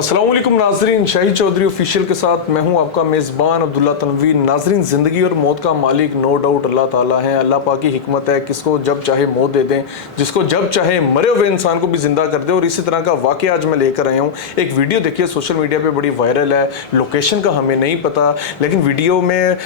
अस्सलाम वालेकुम नाजरीन, शाहिद चौधरी ऑफिशियल के साथ मैं हूं आपका मेज़बान अब्दुल्ला तनवीर। नाजरीन, ज़िंदगी और मौत का मालिक नो डाउट अल्लाह ताला है। अल्लाह पाक की हिकमत है, किसको जब चाहे मौत दे दें, जिसको जब चाहे मरे हुए इंसान को भी ज़िंदा कर दे। और इसी तरह का वाक़या आज मैं लेकर आया हूँ। एक वीडियो देखिए, सोशल मीडिया पर बड़ी वायरल है, लोकेशन का हमें नहीं पता, लेकिन वीडियो में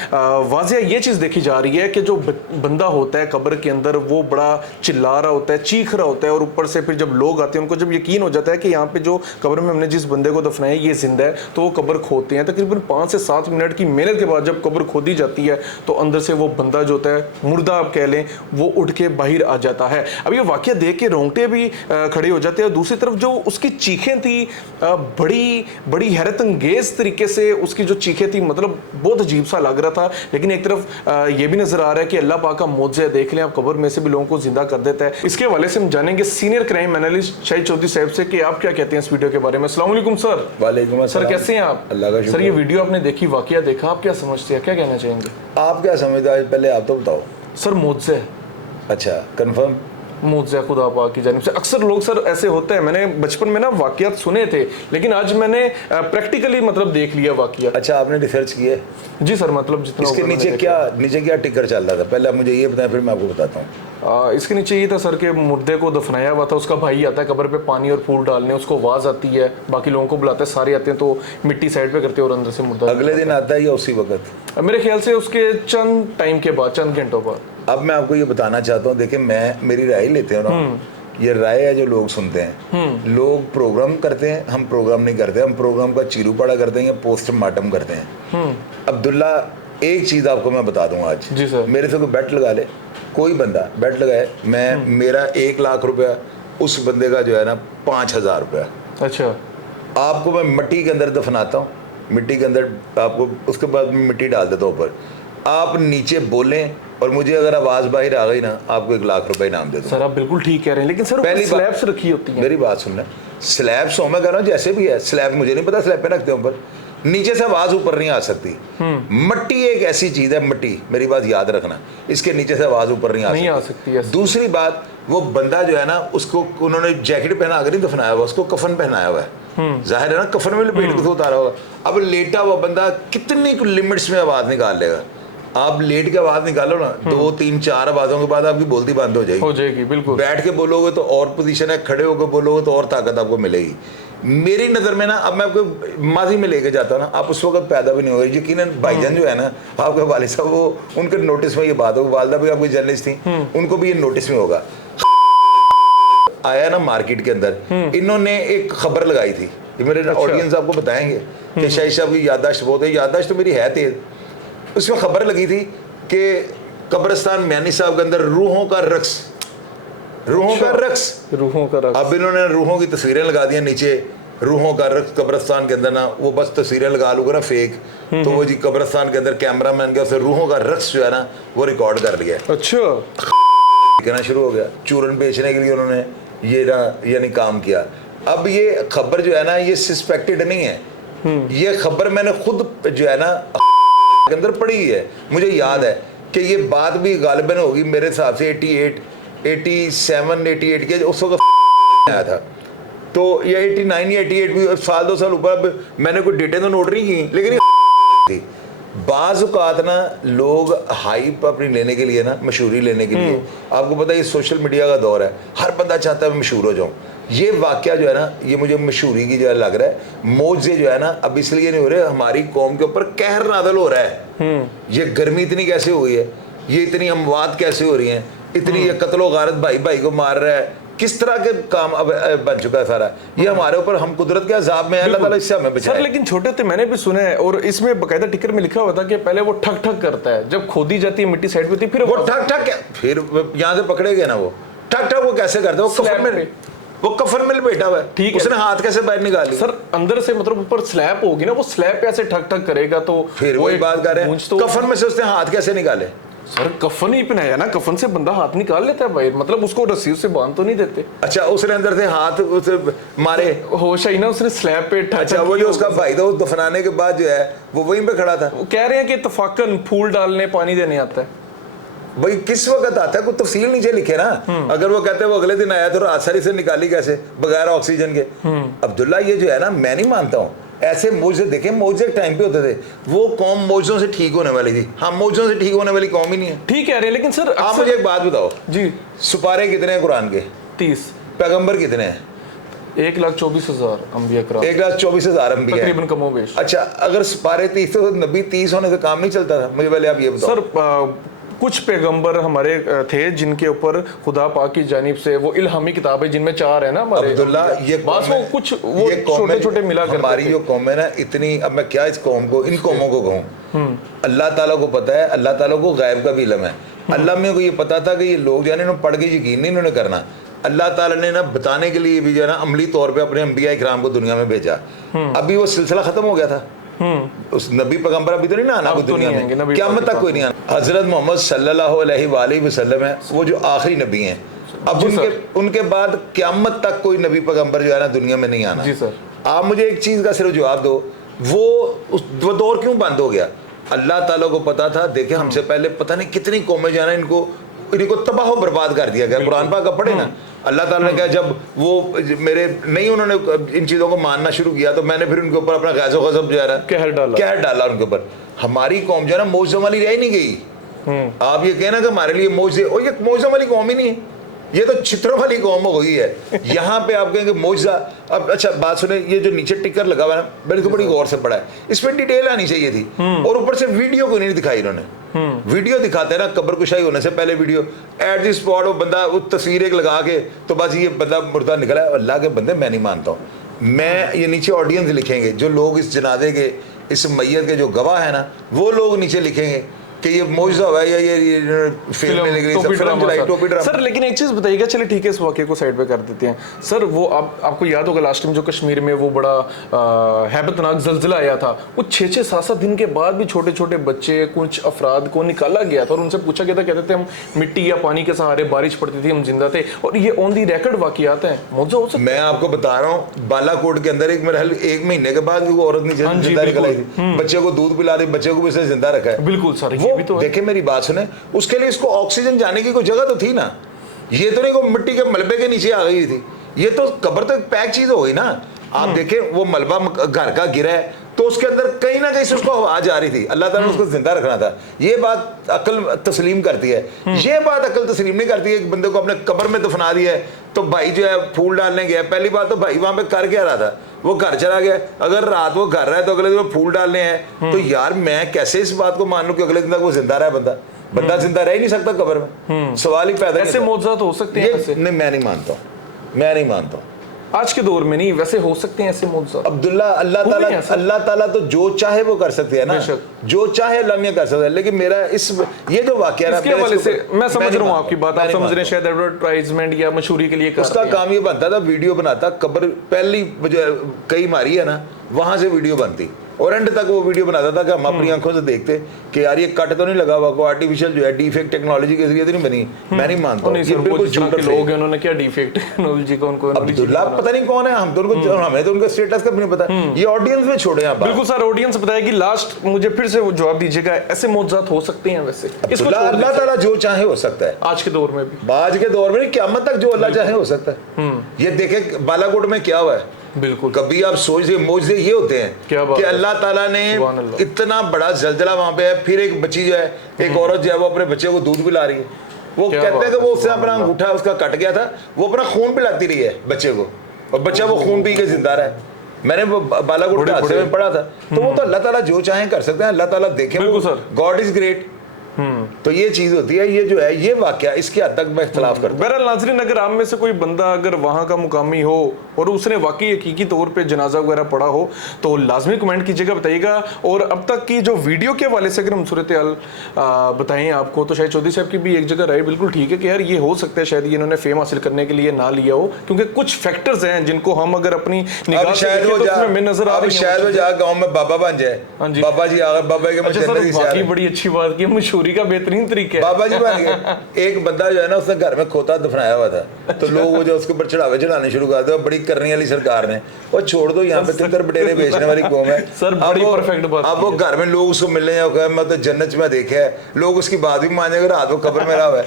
वाज़ेह ये चीज़ देखी जा रही है कि जो बंदा होता है कब्र के अंदर वो बड़ा चिल्ला रहा होता है, चीख रहा होता है, और ऊपर से फिर जब लोग आते हैं उनको जब यकीन हो जाता है कि यहाँ पे जो कब्र में हमने जिस बंदे को दफनाया ये जिंदा है, तो वो कब्र खोदते हैं। तकरीबन 5 से 7 मिनट की मेहनत के बाद जब कब्र खोदी जाती है तो अंदर से वो बंदा जो होता है, मुर्दा आप कह लें, वो उठ के बाहर आ जाता है। अब ये वाकया देख के रोंगटे भी खड़े हो जाते हैं। दूसरी तरफ जो उसकी चीखें थी, बड़ी बड़ी हैरत अंगेज तरीके से उसकी जो चीखें थी, मतलब बहुत अजीब सा लग रहा था। लेकिन एक तरफ ये भी नजर आ रहा है कि अल्लाह पाक का मौजज़ा, देख लें आप, कब्र में से भी लोगों को जिंदा कर देता है। इसके हवाले से हम जानेंगे senior crime analyst Shahid Chaudhary साहब से कि आप क्या कहते हैं इस वीडियो के बारे में। अस्सलाम वालेकुम सर। वालेकुम सर, कैसे हैं आप? अल्लाह का शुक्र। सर, ये वीडियो आपने देखी, वाकया देखा, आप क्या समझते हैं, क्या कहना चाहेंगे? आप क्या समझते हैं, पहले आप तो बताओ। सर, मौजज़ा। अच्छा, कंफर्म मौजज़ा खुदा पाक की जानिब से। अक्सर लोग सर ऐसे होते हैं, मैंने बचपन में ना वाकयात सुने थे, लेकिन आज मैंने प्रैक्टिकली मतलब देख लिया वाकया। अच्छा, आपने रिसर्च किया? जी सर, मतलब जितना इसके नीचे क्या टिकर चल रहा था, पहले आप मुझे ये बताएं, फिर मैं आपको बताता हूँ। इसके नीचे ये था सर के मुर्दे को दफनाया हुआ था, उसका भाई आता है कब्र पे पानी और फूल डालने, उसको आवाज़ आती है, बाकी लोगों को बुलाता है, सारे आते हैं तो मिट्टी साइड पे करते हैं और अंदर से मुर्दा। अगले दिन आता है या उसी वक्त? मेरे ख्याल से उसके चंद टाइम के बाद, चंद घंटों बाद। अब मैं आपको ये बताना चाहता हूँ, देखिए मेरी राय लेते हैं ना, ये राय है जो लोग सुनते हैं। लोग प्रोग्राम करते हैं, हम प्रोग्राम नहीं करते, हम प्रोग्राम का चीरू पड़ा करते हैं या पोस्टमार्टम करते हैं। अब्दुल्ला, एक चीज़ आपको मैं बता दूँ आज। जी सर। मेरे से कोई बेट लगा ले, कोई बंदा बेट लगाए, मेरा 1 लाख रुपया, उस बंदे का जो है ना 5,000 रुपया। अच्छा। आपको मैं मिट्टी के अंदर दफनाता हूँ, मिट्टी के अंदर आपको, उसके बाद मैं मिट्टी डाल देता हूँ ऊपर, आप नीचे बोलें और मुझे अगर आवाज़ बाहर आ गई ना, आपको 1 लाख रुपए इनाम दे दूँ। सर, आप बिल्कुल ठीक कह रहे हैं, लेकिन सर पहली स्लैब्स रखी होती हैं। मेरी बात सुनना, स्लैब्स हो, मैं कह रहा हूँ जैसे भी है स्लैब, मुझे नहीं पता स्लैब पे रखते हैं ऊपर, नीचे से आवाज़ ऊपर नहीं आ सकती। मिट्टी एक ऐसी चीज़ है, मिट्टी, मेरी बात याद रखना, इसके नीचे से आवाज़ ऊपर नहीं आ सकती। दूसरी बात, वो बंदा जो है ना, उसको उन्होंने जैकेट पहना कर नहीं दफनाया हुआ, उसको कफन पहनाया हुआ है, जाहिर है ना, कफन में लपेट के उतारा होगा। अब लेटा हुआ बंदा कितनी लिमिट्स में आवाज़ निकाल लेगा? आप लेट के आवाज़ निकालो ना, 2, 3, 4 आवाज़ों के बाद आपकी बोलती बंद हो जाएगी। बिल्कुल। बैठ के बोलोगे तो और पोजीशन है, खड़े होकर बोलोगे तो और ताकत आपको मिलेगी। मेरी नज़र में ना, अब मैं आपको माजी में लेके जाता हूँ ना, आप उस वक्त पैदा भी नहीं होगा। यकीनन भाईजान जो है ना, आपके वालिद साहब, वो उनके नोटिस में ये बात होगी, वालदा भी आपकी जर्नलिस्ट थी, उनको भी ये नोटिस में होगा। आया ना मार्केट के अंदर, इन्होंने एक खबर लगाई थी, मेरे ऑडियंस आपको बताएंगे कि शाहिद साहब की याददाश्त बहुत है, याददाश्त तो मेरी है तेज। उसमें खबर लगी थी कि कब्रिस्तान म्यानी साहब के अंदर रूहों का रक्स। अब इन्होंने रूहों की तस्वीरें लगा दी नीचे, रूहों का रक्स कब्रिस्तान के अंदर ना, वो बस तस्वीरें लगा लूँगा ना फेक, तो वो जी कब्रिस्तान के अंदर कैमरा मैन के उसे रूहों का रक्स जो है ना वो रिकॉर्ड कर लिया। अच्छा। कहना शुरू हो गया, चूरन बेचने के लिए उन्होंने ये ना यानी काम किया। अब ये खबर जो है ना, ये सस्पेक्टेड नहीं है, ये खबर मैंने खुद जो है ना के अंदर पड़ी है। मुझे याद है कि ये बात भी गालिबन होगी मेरे हिसाब से 87 के उस वक्त आया था, तो ये 89 या 88 भी, साल 2 साल ऊपर। अब मैंने कोई डेटें तो नोट नहीं की, लेकिन थी। बाज़ औक़ात ना लोग हाइप अपनी लेने के लिए ना, मशहूरी लेने के लिए, आपको पता है ये सोशल मीडिया का दौर है, हर बंदा चाहता है मैं मशहूर हो जाऊँ। ये वाक़या जो है ना, ये मुझे मशहूरी की जो है लग रहा है, मौजे जो है ना अब इसलिए नहीं हो रहे, हमारी कौम के ऊपर कहर नादल हो रहा है। ये गर्मी इतनी कैसे हो गई है, ये इतनी अमवात कैसे हो रही हैं, इतनी ये कत्लो गारत, भाई भाई को मार रहा है, किस तरह के काम अब बन चुका है सारा, ये हमारे ऊपर, हम कुदरत के अज़ाब में, अल्लाह ताला इससे हमें बचाए। सर, लेकिन छोटे थे, मैंने भी सुना है, और इसमें बकायदा टिकर में लिखा हुआ था कि पहले वो ठक ठक करता है, जब खोदी जाती है मिट्टी साइड पे थी, फिर वो ठक ठक, फिर यहाँ से पकड़े गए ना, वो ठक ठक वो कैसे करता है? वो कफन में लपेटा हुआ है, ठीक है, उसने हाथ कैसे बाहर निकाली? सर, अंदर से मतलब ऊपर स्लैब होगी ना, वो स्लैब पे ऐसे ठक ठक करेगा, तो फिर वही बात कर रहे हैं, कफन में से उसने हाथ कैसे निकाले? सर कफन ही पहनाया ना, कफन से बंदा हाथ निकाल लेता है भाई, मतलब उसको रस्सी से बांध तो नहीं देते। अच्छा उसने अंदर से हाथ उसे मारे, होश आई ना, उसने स्लैब पे अच्छा वो जो उसका भाई था वो दफनाने के बाद जो है वो वहीं पे खड़ा था। वो कह रहे हैं कि इत्तफाकन फूल डालने पानी देने आता है। भाई किस वक्त आता है, कोई तफसील नीचे लिखे ना। अगर वो कहते हैं वो अगले दिन आया तो रात सारी से निकाली कैसे बगैर ऑक्सीजन के। अब्दुल्ला ये जो है ना मैं नहीं मानता हूँ, ऐसे मौजे देखे, मौजे टाइम पे होते थे, वो कौम मौजों से ठीक होने वाली थी। हम मौजों से ठीक होने वाली कौम ही नहीं है। ठीक कह रहे हैं, लेकिन सर आप मुझे एक बात बताओ जी, सुपारे कितने हैं कुरान के? 30। पैगंबर कितने हैं? 1,24,000 अंबिया कराम, 1,24,000 अंबिया हैं। तकरीबन कमोबेश। अच्छा अगर सुपारे 30 तो नबी 30 होने से काम नहीं चलता था? मुझे पहले आप ये बताओ। सर कुछ पैगंबर हमारे थे जिनके ऊपर खुदा पाक की जानिब से वो इल्हामी किताबें जिनमें 4 है ना हमारे अब्दुल्ला, ये बस वो कुछ वो छोटे छोटे मिला करते हमारी थे। जो कौम है ना इतनी, अब मैं क्या इस कौम को, इन कौमों को कहूँ, अल्लाह ताला को पता है, अल्लाह ताला को गायब का भी इल्म है। अल्लाह में को ये पता था कि ये लोग जो है ना इन्होंने पढ़ के यकीन नहीं इन्होंने करना। अल्लाह ताला ने ना बताने के लिए भी जो है ना अमली तौर पे अपने अंबिया इकराम को दुनिया में भेजा। अभी वो सिलसिला खत्म हो गया था, उस नबी पैगंबर अभी तो नहीं ना आना कोई दुनिया में, क़यामत तक कोई नहीं आना। हजरत मोहम्मद सल्लल्लाहु अलैहि वसल्लम है वो जो आखिरी नबी हैं। अब उनके बाद क़यामत तक कोई नबी पैगंबर जो है ना दुनिया में नहीं आना। जी सर। आप मुझे एक चीज़ का सिर्फ जवाब दो, वो दौर क्यों बंद हो गया? अल्लाह ताला को पता था, देखे हमसे पहले पता नहीं कितनी कौमें जो है ना इनको तबाह बर्बाद कर दिया गया। कुरान पाक का पढ़े ना, अल्लाह ताला ने कहा जब वो मेरे नहीं उन्होंने इन चीज़ों को मानना शुरू किया तो मैंने फिर उनके ऊपर अपना गैज़ो गज़ब जो है ना कहर डाला उनके ऊपर। हमारी कौम जो है ना मौजों वाली रह नहीं गई। आप ये कहना कि हमारे लिए मौजे, और ये मौजों वाली कौम ही नहीं है, ये तो चित्रों वाली कौम हो गई है। यहाँ पे आप कहेंगे मौजा। अब अच्छा बात सुने, ये जो नीचे टिकर लगा हुआ है ना, मैंने तो बड़ी गौर से पढ़ा है, इस पर डिटेल आनी चाहिए थी, और ऊपर से वीडियो को नहीं दिखाई इन्होंने। वीडियो दिखाते हैं ना कब्र कुशाई होने से पहले वीडियो, एट द स्पॉट वो बंदा वो तस्वीर एक लगा के तो बस ये बंदा मुर्दा निकला है। अल्लाह के बंदे मैं नहीं मानता हूँ। मैं ये नीचे ऑडियंस लिखेंगे, जो लोग इस जनाजे के इस मैयत के जो गवाह है ना वो लोग नीचे लिखेंगे कि ये मौजूदा हुआ है या ये फिल्म में निकली टोपी ड्रामा। सर लेकिन एक चीज बताइएगा, चलिए ठीक है इस वाक़े को साइड पे कर देते हैं सर। वो आपको याद होगा लास्ट टाइम जो कश्मीर में वो बड़ा हैबतनाक जल्जला आया था, वो 6-6, 7-7 दिन के बाद भी छोटे छोटे बच्चे कुछ अफराद को निकाला गया था और उनसे पूछा गया था, कहते थे हम मिट्टी या पानी के सहारे बारिश पड़ती थी हम जिंदा थे, और ये ऑन दी रिकॉर्ड वाक़ियात हैं। मौजूदा हो सकता है। मैं आपको बता रहा हूँ बालाकोट के अंदर एक 1 महीने के बाद वो औरत नीचे जिंदा निकल आई थी, बच्चे को दूध पिला रही, बच्चे को भी उसने जिंदा रखा है। बिल्कुल सर, तो देखे मेरी बात सुने, उसके लिए इसको ऑक्सीजन जाने की कोई जगह तो थी ना। ये तो नहीं को मिट्टी के मलबे के नीचे आ गई थी, ये तो कब्र तो एक पैक चीज हो गई ना। आप देखें वो मलबा घर का गिरा है तो उसके अंदर कहीं ना कहीं से उसको आवाज आ रही थी, अल्लाह ताला ने उसको जिंदा रखना था। ये बात अकल तस्लीम करती है, ये बात अकल तस्लीम नहीं करती है कि बंदे को अपने कब्र में दफना दिया है तो भाई जो है फूल डालने गया। पहली बात तो भाई वहां पे कर क्या रहा था, वो घर चला गया। अगर रात वो घर रहा है तो अगले दिन वो फूल डालने हैं, तो यार मैं कैसे इस बात को मान लूं कि अगले दिन तक वो जिंदा रहा है। बंदा जिंदा रह ही नहीं सकता कब्र में, सवाल ही पैदा ऐसे मौजूद हो सकते हैं ऐसे? नहीं मैं नहीं मानता हूं, मैं नहीं मानता हूं। आज के दौर में नहीं, वैसे हो सकते हैं ऐसे मौजूद। अब्दुल्ला अल्लाह ताला तो जो चाहे वो कर सकते हैं ना, जो चाहे अल्लाह मियां कर सकता है। लेकिन मेरा ये जो वाकया है इसके हवाले से मैं समझ रहा हूं आपकी बात, आप समझ रहे हैं शायद एडवर्टाइजमेंट या मशहूरी के लिए कर उसका काम ये बनता था, वीडियो बनाता, कब्र पहली कई मारी है ना वहां से वीडियो बनती और एंड तक वो वीडियो बनाता था कि हम अपनी आंखों से देखते कि यार ये कट तो नहीं लगा हुआ, को आर्टिफिशियल जो है डिफेक्ट टेक्नोलॉजी के जरिए तो नहीं बनी। मैं नहीं मानता हूं, ये बिल्कुल झूठ लोग हैं, उन्होंने क्या डिफेक्ट टेक्नोलॉजी को उनको अब्दुल्ला पता नहीं कौन है, हम तो उनको हमें तो उनका स्टेटस का भी नहीं पता। ये ऑडियंस में छोड़े आप। बिल्कुल सर, ऑडियंस बताएगी। लास्ट मुझे फिर से वो जवाब दीजिएगा, ऐसे मौजूद हो सकते हैं वैसे? इसको अल्लाह ताला जो चाहे हो सकता है, आज के दौर में भी, आज के दौर में क़यामत तक जो अल्लाह चाहे हो सकता है। ये देखे बालाकोट में क्या हुआ है, बिल्कुल कभी कभी आप सोच रहे मौजूदे ये होते हैं कि अल्लाह ताला ने इतना बड़ा जलजला वहां पे है, फिर एक बच्ची जो है एक औरत जो है वो अपने बच्चे को दूध पिला रही है। वो कहते हैं कि वो उससे अपना अंगूठा उसका कट गया था, वो अपना खून पिलाती रही है बच्चे को और बच्चा वो खून पी के जिंदा रहा है। मैंने वो बालाकोट के हादसे में पढ़ा था। तो वो तो अल्लाह ताला जो चाहे कर सकते हैं, अल्लाह ताला देखे, गॉड इज ग्रेट। तो ये चीज होती है, ये जो है ये वाकया इसके हद तक मैं इख्तिलाफ करता हूं। बहरहाल नाज़रीन, अगर आप में से कोई बंदा अगर वहाँ का मुकामी हो और उसने वाकई हकीकी तौर पे जनाजा वगैरह पढ़ा हो तो लाजमी कमेंट कीजिएगा, बताइएगा। और अब तक की जो वीडियो के हवाले से अगर हम सूरत हाल बताएं आपको, तो शायद चौधरी साहब की भी एक जगह राय बिल्कुल ठीक है कि यार ये हो सकता है शायद ये इन्होंने फेम हासिल करने के लिए ना लिया हो, क्योंकि कुछ फैक्टर्स हैं जिनको हम अगर अपनी निगाह से देखें तो उसमें नजर आ रही है। शायद वो जा गांव में बाबा बन जाए, बाबा जी आगे बाबा के बड़ी अच्छी बात की, मशहूरी का बेहतरीन बेहतरीन तरीका है। बाबा जी बन गए। एक बंदा जो है ना उसने घर में खोता दफनाया हुआ था, तो लोग वो जो उसके ऊपर चढ़ावे चढ़ाने शुरू कर दो, बड़ी करने वाली सरकार ने, और छोड़ दो यहाँ पे तितर बटेरे बेचने वाली कौम है। सर बड़ी परफेक्ट बात। अब वो घर में लोग उसको मिलने जाओ, मैं तो जन्नत में देखा है, लोग उसकी बात भी मानेंगे, रात को कब्र में रहा हुआ है।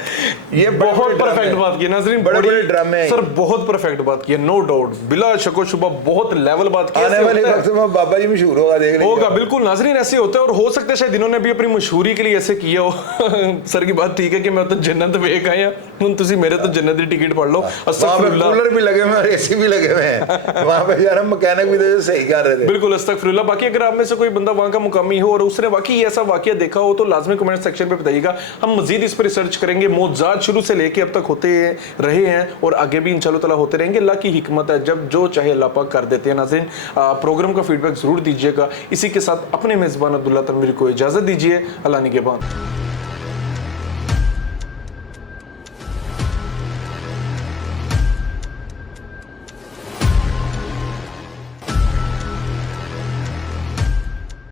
ये बहुत परफेक्ट बात की नाज़रीन, बड़े ड्रामे सर, बहुत परफेक्ट बात की, नो डाउट, बिला शको शुबा, बहुत लेवल बात की। आने वाले वक्त में बाबा जी मशहूर होगा, देख होगा बिल्कुल नाज़रीन, ऐसे होता है। और हो सकता है शायद इन्होंने भी अपनी मशहूरी के लिए ऐसे किया हो। सर की बात ठीक है कि मैं तो जन्नत वेख आया हूं, तुसी मेरे तो जन्नत की टिकट पढ़ लो। अस्तगफिरुल्लाह, कूलर भी लगे हुए हैं और एसी भी लगे हुए हैं वहां पे यार, हम मैकेनिक भी तो सही कर रहे थे। बिल्कुल अस्तगफिरुल्लाह। बाकी अगर आप में से कोई बंदा वहां का मुकामी हो और उसने वाकई ऐसा वाकया देखा हो तो लाजमी कमेंट सेक्शन पे बताइएगा, हम मजीद इस पर रिसर्च करेंगे। मौजूद शुरू से लेके अब तक होते रहे हैं और आगे भी इंशाल्लाह ताला होते रहेंगे। अल्लाह की हिकमत है, जब जो चाहे अल्लाह पाक कर देते हैं। नाज़रीन, प्रोग्राम का फीडबैक जरूर दीजिएगा। इसी के साथ अपने मेज़बान अब्दुल्ला तनवीर को इजाज़त दीजिए। अल्लाह निगहबान।